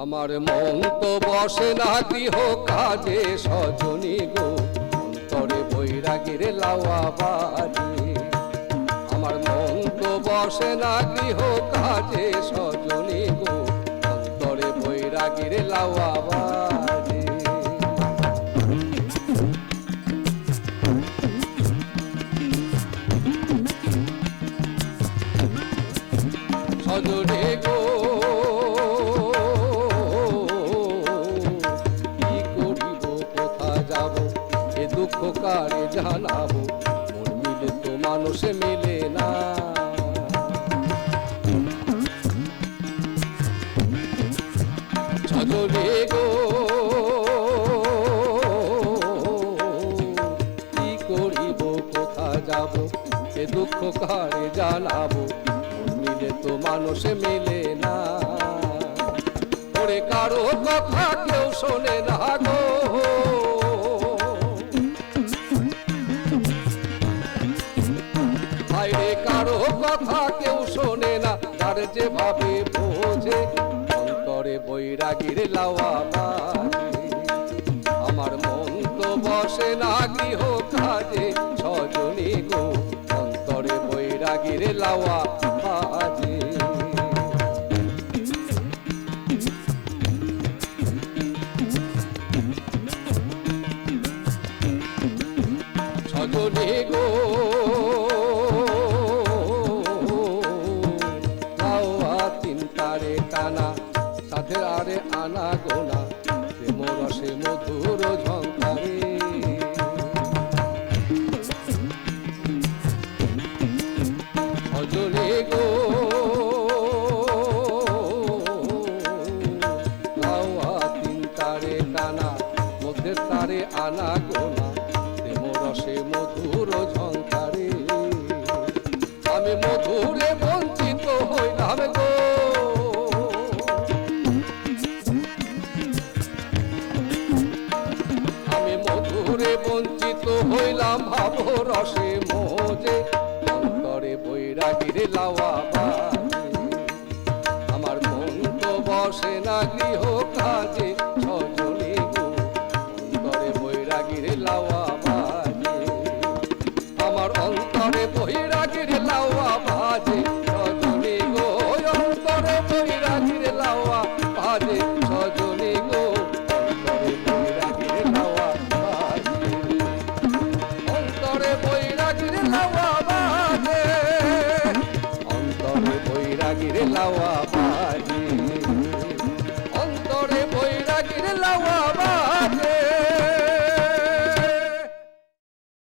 আমার মন তো বসে না, গৃহ কাজে সজনী গো। অন্তরে বৈরাগীর লাওয়া বাড়ি। আমার মন তো বসে না, গৃহ কাজে সজনী গো। অন্তরে বৈরাগীর লাওয়া বাড়ি। সজনে গো। কি করিব, কোথা যাব? এ দুঃখ কারে জানাব মিলে তো মানুষ মেলে না। সজনে গো। কি করিব, কোথা যাব? এ দুঃখ কারে জানাব মিলে তো মানুষ মেলে না ওরে কারও কথা কেউ শোনে না গো বাইরে কারও কথা কেউ শোনে না তার যে ভাবে বোঝে অন্তরে বৈরাগীর লাওয়া। আমার মন তো বসে না গৃহ কাজে সজনী গো, অন্তরে বৈরাগীর লাওয়া সজনী গো লাওয়া তিন তারে টানা সাথে আরে আনা গোনা। ভাব রসে মোজে অন্তরে বৈরাগীর লাওয়া আমার মন তো বসে না গৃহ কাজে লাওয়া